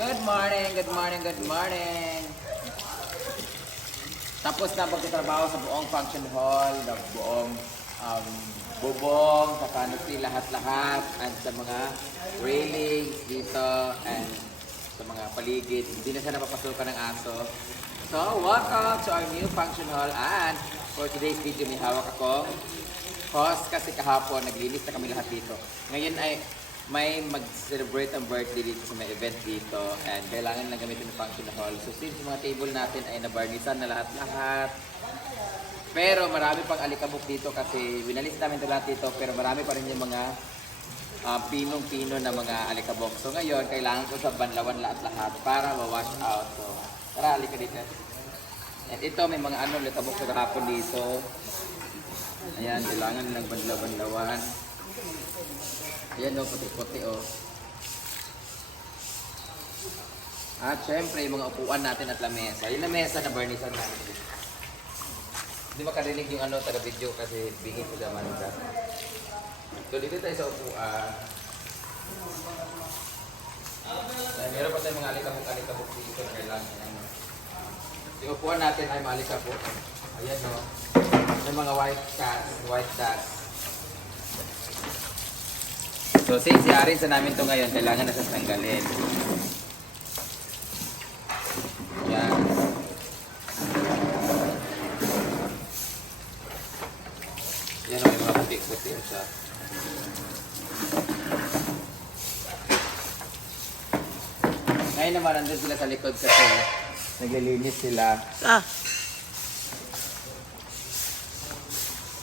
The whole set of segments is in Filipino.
Good morning, good morning, good morning. Tapos na pagtatrabaho sa buong function hall, na buong um, bubong, sa canopy, lahat-lahat, at sa mga railings dito, and sa mga paligid. Hindi na siya napapasukan ng aso. So, welcome to our new function hall. And for today's video, may hawak akong host kasi kahapon, naglinis na kami lahat dito. Ngayon ay may mag-celebrate ang birthday dito sa may event dito and kailangan lang gamitin ng function hall. So since mga table natin ay nabarnisan na lahat-lahat, pero marami pang alikabok dito kasi winalis namin ito lahat dito pero marami pa rin yung mga ah, pinong-pino na mga alikabok. So ngayon, kailangan ko sa banlawan lahat-lahat para ma-wash out. So tara, alika dito. At ito, may mga ano, alikabok sa kahapon dito. Ayan, kailangan lang banlaw-banlawan. Ayan o, puti-puti o. At syempre, mga upuan natin at lamesa. Yung lamesa na barnisan natin. Hindi makarinig yung ano, taga-video kasi bigay ko naman ka. So, dito tayo sa upuan. Ay, meron pa tayong mga alikabok-alikabok dito na kailangan. Yung upuan natin ay maalikabok. Ayan o. Yung mga white cats, white cats. So since yarin sa namin to ngayon, kailangan na siya tanggalin. Yan. Yan yung mga puti-puti siya. Ngayon naman, nandun sila sa likod kasi naglilinis sila. Ah,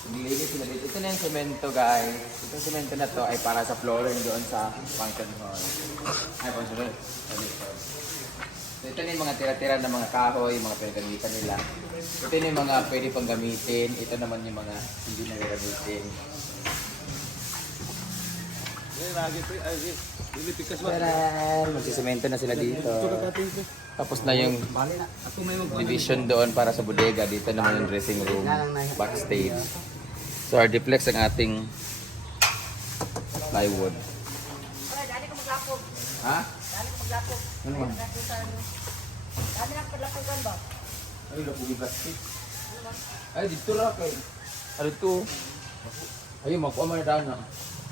Naglilinis sila dito. Ito na yung semento guys. Itong semento na to ay para sa flooring doon sa function hall. Ay, function hall. So, ito na yung mga tira-tira ng mga kahoy, mga pinagamitan nila. Ito na yung mga pwede pang gamitin. Ito naman yung mga hindi na gagamitin. Taran! Magsisemento na sila dito. Tapos na yung division doon para sa bodega. Dito naman yung dressing room, backstage. So our duplex ang ating plywood. Ay, dali ko maglapog. Ha? Dali ko maglapog. Ano man? Dali na paglapogan ba? Ay, lapugi plastic. Ay, dito ra kay. Ano to? Ayun, magkuha man na daan na.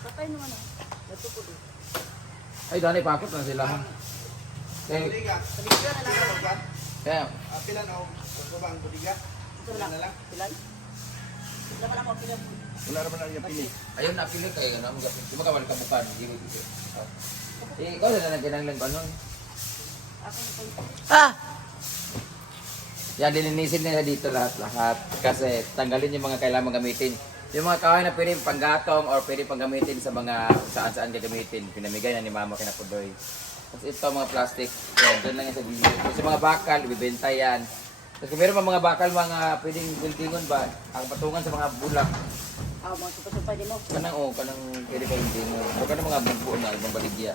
Patay naman ah. Dato ko doon. Ay, daan pakot na sila ha. Kaya, Sabihin na lang. kaya, Pilan o bang budiga? Ito lang. Pilan? Wala pa lang ako pilan. Wala naman na yung pili. ayun na pili kayo na mga di magkawal ka bukan, di mo dito. Eh, ikaw na nagkinang lang ano? Po. ah, Yan, lininisin nila dito lahat-lahat. Kasi tanggalin yung mga kailangan gamitin. Yung mga kahoy na pwede panggatong or pwede pang gamitin sa mga saan-saan gagamitin. Pinamigay na ni mama kina Pudoy. Tapos ito mga plastic, yan, doon lang yan sa video. Tapos yung mga bakal, ibibenta yan. Kung meron pa mga bakal, mga pwedeng buildingon ba, ang patungan sa mga bulak. Ah, mga supasupay din mo. Kanang o, kanang pwede pa buildingon. O kanang mga bangko na, ibang baligya.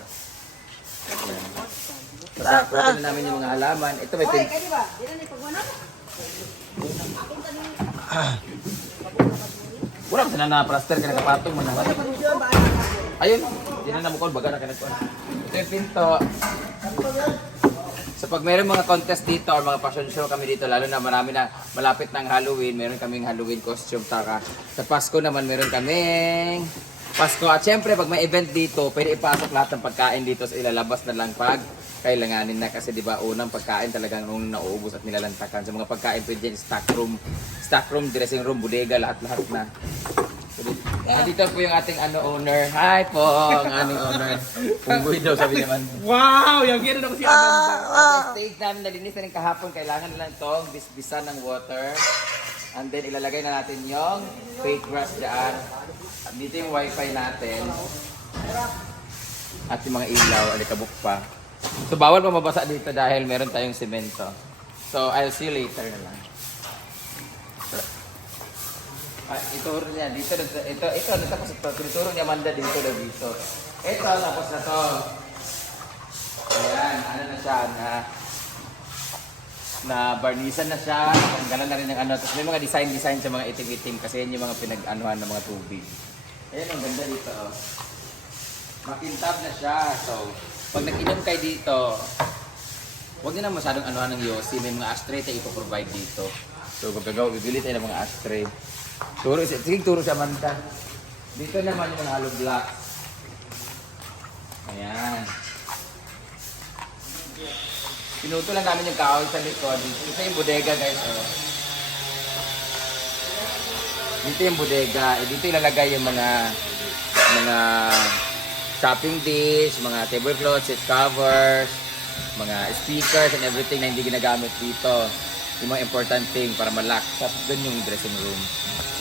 Tapos photo na namin yung mga halaman. Ito may pin... kayo ba? Di na ni pagwanap? Akin ka ni. Wala ka na na-plaster ka nakapatong mo na. Pagwanap ba? Ayun, hindi na namukol, baga na kinagkuhan. Ito yung pinto. So pag meron mga contest dito or mga fashion show kami dito, lalo na marami na malapit ng Halloween, meron kaming Halloween costume. Taka. Sa Pasko naman meron kaming Pasko. At syempre, pag may event dito, pwede ipasok lahat ng pagkain dito sa ilalabas na lang pag kailanganin na kasi di ba unang pagkain talagang nung nauubos at nilalantakan. Sa mga pagkain pwede dyan, stock room, stock room, dressing room, bodega, lahat-lahat na. So, dito, dito po yung ating ano owner. Hi po, ang aming owner. Punggoy daw sabi naman. Wow! Yung gano'n ako si Adam. Sa stage namin nalinis na rin kahapon, kailangan na lang itong bisbisan ng water. And then ilalagay na natin yung fake grass dyan. At dito yung wifi natin. At yung mga ilaw, alikabok pa. So bawal pa mabasa dito dahil meron tayong semento. So I'll see you later na lang. Ah, ituro niya dito, dito, ito, ito, ito, tapos ito, tinuturo ni Amanda dito na dito. Ito, tapos na to. Ayan, ano na siya, na na barnisan na siya, tanggalan na rin ng ano, tapos may mga design-design sa mga itim-itim kasi yan yung mga pinag-anuhan ng mga tubig. Ayan, ang ganda dito, oh. Makintab na siya, so, pag nag-inom kayo dito, Huwag din na masyadong anuhan ng Yossi. May mga ashtray tayo ipoprovide dito. So, kung gagawa, bibili tayo ng mga ashtray. Turo, siya- sige, turo siya, Amanda. Dito naman yung hollow blocks. Ayan. Pinuto lang namin yung kahoy sa likod. Ito yung bodega, guys. Oh. Dito yung bodega. Eh, dito ilalagay yung mga mga chopping dish, mga tablecloths, seat covers, mga speakers and everything na hindi ginagamit dito. Yung mga important thing para malak. Tapos doon yung dressing room.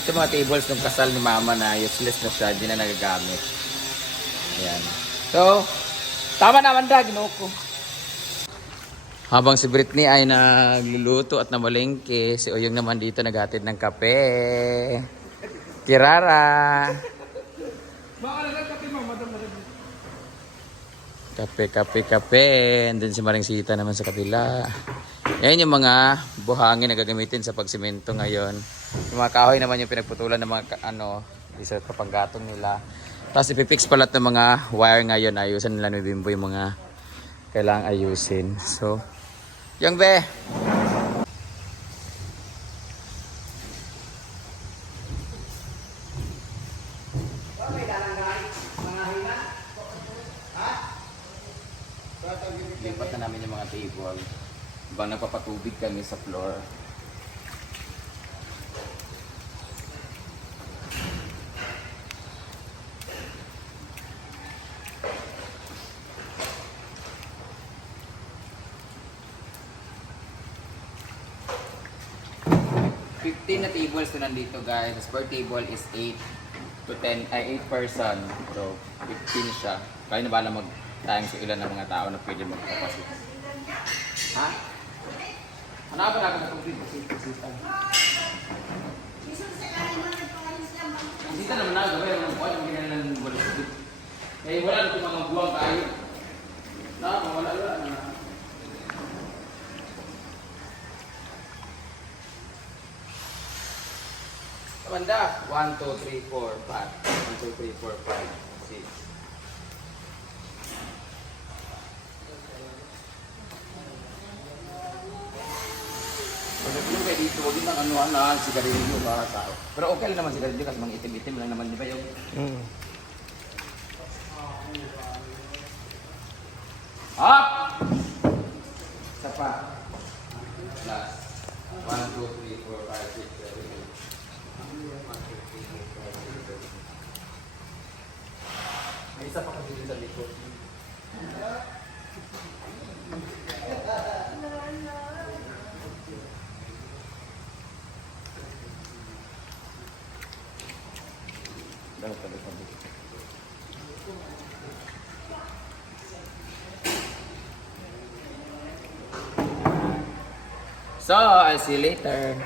Ito mga tables ng kasal ni mama na useless na siya, hindi na nagagamit. Ayan. So, tama naman da, ginoo ko. Habang si Britney ay nagluluto at namalengke, si Oyong naman dito naghatid ng kape. Kirara! Kape, kape, kape. And then si Maring Sita naman sa kabila. Yan yung mga buhangin na gagamitin sa pagsimento ngayon. Yung mga kahoy naman yung pinagputulan ng mga ano, isa kapanggatong nila. Tapos ipipix pala ng mga wire ngayon. Ayusan nila ni Bimbo yung mga kailangang ayusin. So, yung be. Lipat na namin yung mga table. Bang nagpapatubig kami sa floor. Na na nandito guys. The per table is 8 to 10, ay 8 person. So, 15 siya. Kaya na bala mag-time sa ilan ng mga tao na pwede mag-capacity. Ha? Ang tubig kasi kasita. Kasita naman na, gawin ang buwan, ang ginagalan ng wala Eh, wala na itong mga buwang tayo. Na, wala wala na. Amanda, 1, 2, 3, 4, 5. 1, 2, 3, 4, 5, 6. Pagdating kayo dito, huwag yung ano na, sigarilyo para tao. Pero okay lang naman sigarilyo kasi mga itim-itim lang naman, di ba yung... Up! Isa pa. Last. 1, 2, 3, 4, 5, 6, 7, 8. May isa pa kasi dito sa likod. Daw, tabi-tabi. So, I'll see you later.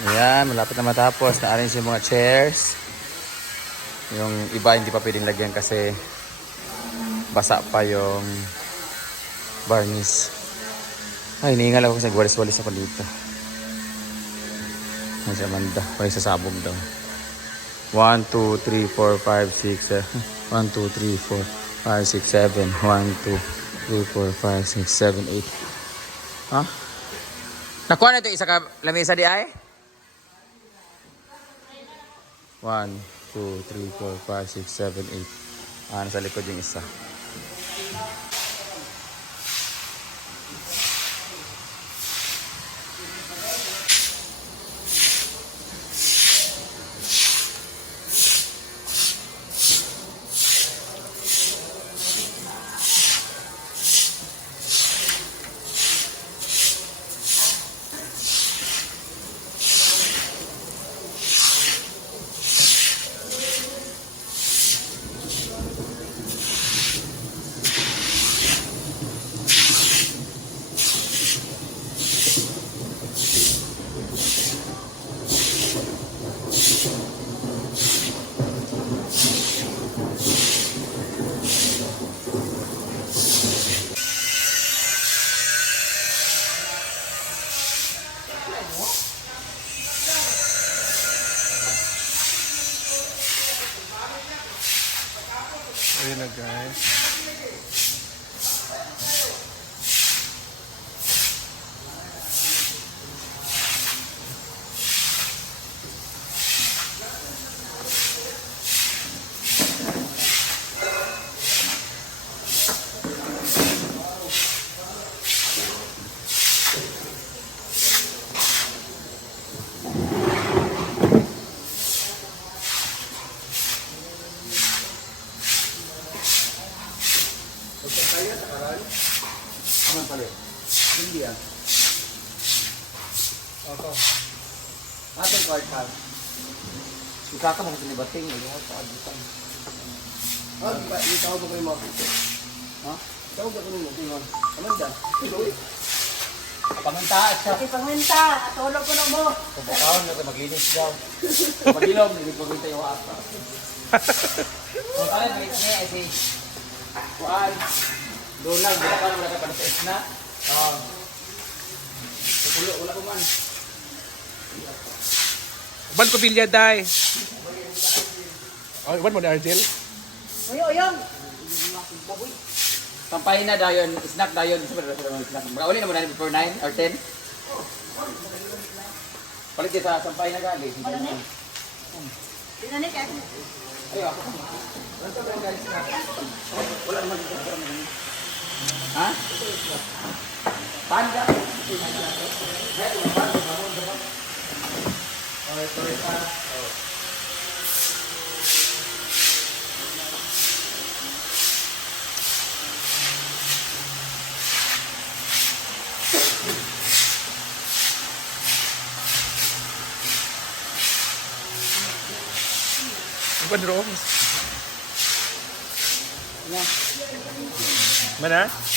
Ayan, malapit na matapos. Na-arrange yung mga chairs. Yung iba hindi pa pwedeng lagyan kasi basa pa yung varnish. Ay, iniingal ako kasi nagwalis-walis ako dito. Ay, si Amanda. Ay, sasabog daw. 1, 2, 3, 4, 5, 6, 7. 1, 2, 3, 4, 5, 6, 7. 1, 2, 3, 4, 5, 6, 7, 8. Ha? Nakuha na ito isa ka lamesa di ay? 1, 2, 3, 4, 5, 6, 7, 8. Ah, nasa likod yung isa. Guys. Aman pala. Hindi ah. Okay. Atong card ha. Isa ka mga sinibating. Lahat sa agitan. Ah, di ba? Ikaw ba kayo mga puto? Ha? Ikaw ba kayo mga puto? Amanda. Pamantaas siya. Kasi panghinta, at tulog ko na mo. Pagkakaon na ito, maglinis daw. Pag-ilom, hindi ko rin tayo ata. Kung kaya, balik niya, ay. Kuan. Doon lang, wala ka wala ka pa sa isna. Oo. Sa pulo, wala ko man. Ban ko bilya day. Oh, ban mo na Argel. Uyo, uyong. Pampahin na dayon, snack dayon. Sa mga uli na mo na before 9 or 10. Palit din sa sampahin na gali. Dinanik eh. Ay, ako. Wala naman dito. Wala naman. Ha? Panda. Ban ro. Mana?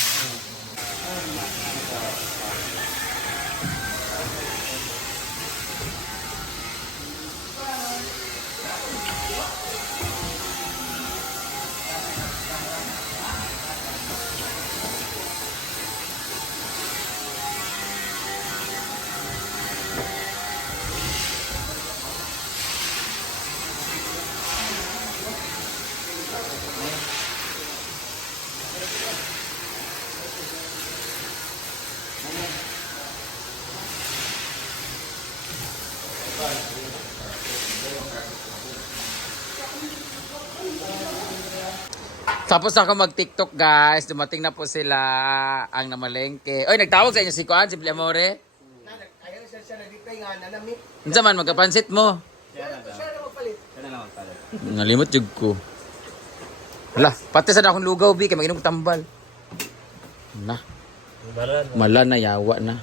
Tapos ako mag-TikTok guys, dumating na po sila ang namalengke. Oy, nagtawag sa inyo si Kuan, si Amore. Ayaw siya siya nagditay nga na nami. Unsa man magkapansit mo? Siya na magpalit. Nalimot jud ko. Wala, pati sa akong lugaw bi kay maginom ko tambal. Na. Mala na yawa na.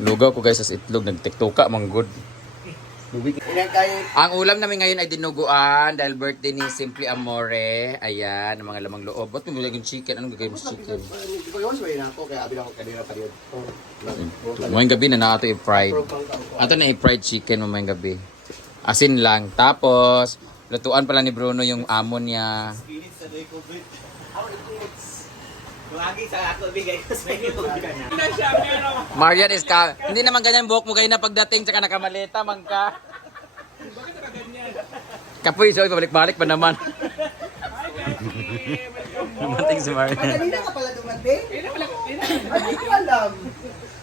Lugaw ko guys sa itlog nag-tiktoka man good. Ilan kayo? Ang ulam namin ngayon ay dinuguan dahil birthday ni Simply Amore. Ayan, ang mga lamang loob. Ba't mo yung chicken? Anong gagawin mo sa chicken? Hindi ko yun, sabihin ako. Kaya abin ako kanina pa rin. Mamayang gabi na na ito i-fried. Ato na i-fried chicken mamayang gabi. Asin lang. Tapos, lutuan pala ni Bruno yung amon niya. Lagi sa ako bigay ko sa iyo. Marian is ka. Hindi naman ganyan buhok mo kayo na pagdating tsaka nakamaleta man ka. Kapoy, so ibalik-balik pa naman. Dumating si Marian. Kanina ka pala dumating? Hindi ko alam.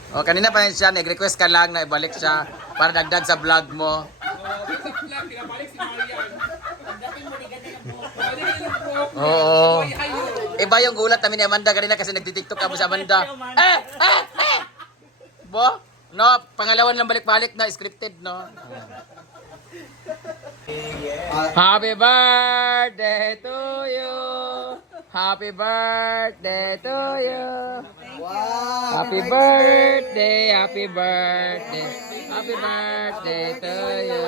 O, kanina pa rin siya, nag-request ka lang na ibalik siya para dagdag sa vlog mo. Oo. Iba yung gulat namin ni Amanda kanina kasi nagtitiktok kamo sa Amanda. Eh! Eh! Eh! Bo? No, pangalawan lang balik-balik na scripted, no? Happy birthday to you. Happy birthday to you. Wow! Happy birthday, happy birthday. Happy birthday to you.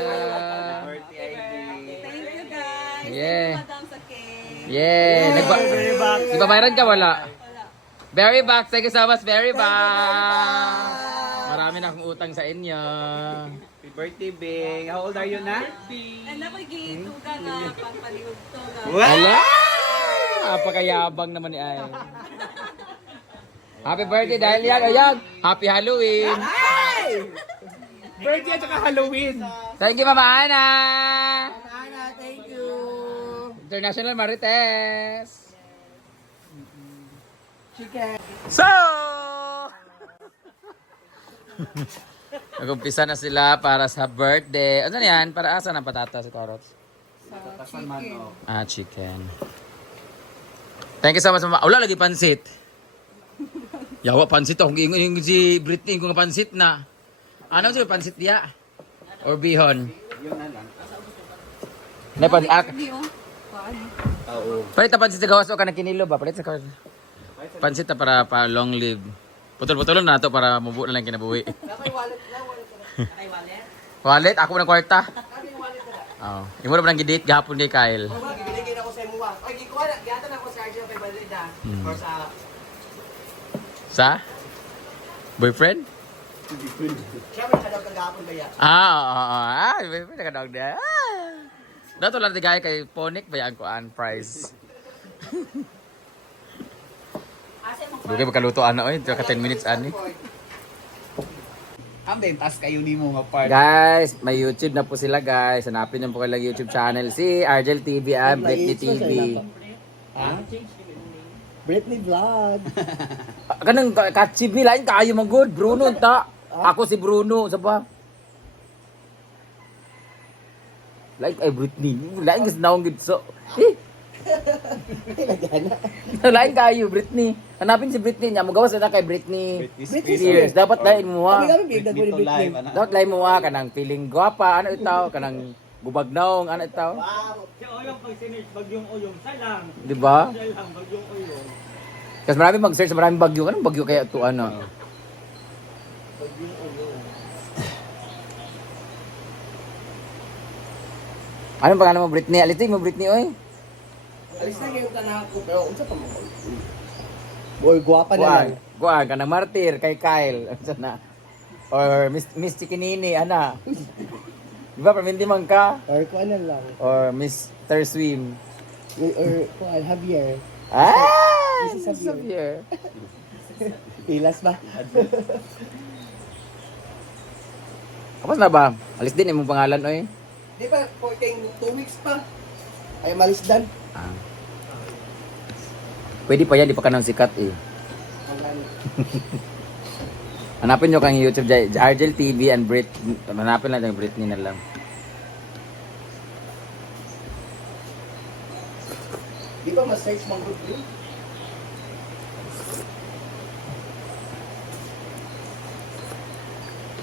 Thank you guys. Yeah. Yeah. Nagba Di ba mayroon ka wala? Very back. Thank you so much, very back. Marami na akong utang sa inyo. Happy birthday, Bing. How old are you na? And ako'y gituga na pampaliwag to na. Wala! Napakayabang naman ni Ay. Happy birthday dahil yan. Ayan. Happy Halloween. Birthday at saka Halloween. Thank you, Mama Ana. Ana, thank you. International Marites. Chicken. So! Nag-umpisa na sila para sa birthday. Ano na yan? Para asa ng patatas at carrots? Ah, chicken. Thank you so much, mama. Wala lagi pansit. Yawa pansit ako. Ingon si Britney kung pansit na. Ano si pansit dia? Or bihon? Yun na lang. Na oh. Oo. Palit na pansit sa gawas o ka na kinilo ba? Palit sa gawas. Pansit na para pa long live. Putol-putulon na to para mabuo na lang kinabuhi. Nakay wallet na, wallet na. Nakay wallet? Wallet, ako na kwarta. Yung wallet na. Oh. Imo na ba nang gidate gahapon kay Kyle? Ba, gibiligin ako sa imuwa. Ay, gikuha na, gihatan ako sa Argel kay Balida. Hmm. Or sa... Sa? Boyfriend? Siyempre, sa daw kagahapon ba yan? Ah, oo, oo. Ah, boyfriend na kadog na. Ah. Dato lang tigay kay Ponic ba yan ko an mo Dugay magkaluto ano oy, ka 10 minutes ani. Ang bentas kayo ni mo nga part. Guys, may YouTube na po sila guys. Hanapin niyo po kailang YouTube channel si Argel TV and Britney TV. Ha? Britney Vlog. Ah, Kanang ka- kachibi lain kayo man good Bruno ta. Ako si Bruno sa ba? Like ay Britney. Lain kasi naong gid so. Eh. lain kayo Britney. Hanapin si Britney niya. Magawas na kay Britney. Britney Spears. Dapat lain mo ha. Dapat lain mo ha kanang feeling gwapa ano itaw kanang gubagnaong ano itaw. Si Oyong pag sinerge, bagyong Oyong, sa lang. Di ba? Sa lang, bagyong Oyong. Kasi marami mag-search, maraming bagyo. Anong bagyo kaya ito ano? Anong pangalan mo, Britney? Alitin mo, Britney, oy. Alis na ngayon ka na ako, pero unsa pa mo? Boy, guwapa na lang. Kuan, kuan, ka ng martir kay Kyle. Ano na? Or Miss, Miss Chikinini, ana. Di ba, pamindi man ka? Or kuha na lang. Or Mr. Swim. Or kuha, Javier. Ah! Mrs. Mrs. Xavier. Pilas ba? Kapos na ba? Alis din imong pangalan, oy. Di ba, 14, 2 weeks pa. Ay, malis dan. Ah. Pwede pa yan, di pa ka nang sikat eh. Hanapin nyo kang YouTube Argel TV and Brit. Hanapin lang yung Britney na lang. Di ba ma-search mong good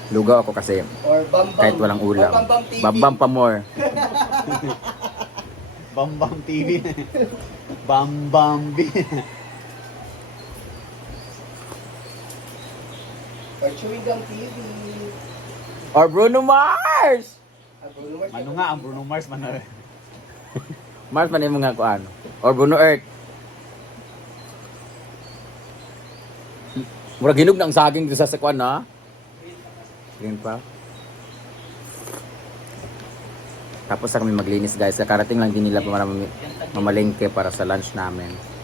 Lugaw ako kasi Or Bambam? kahit walang ulam. Bambam TV? Bambam pa more. Bambam TV. Bambam B. Or Chewing Gum TV? Or Bruno Mars! Ah, Bruno Mars. Ano nga ang Bruno Mars man na. Mars man yung mga kuan. Or Bruno Earth. Mura ginog na ang saging sa sa kuan na. Green pa. Tapos sa kami maglinis guys. Karating lang din nila para mamalengke para sa lunch namin.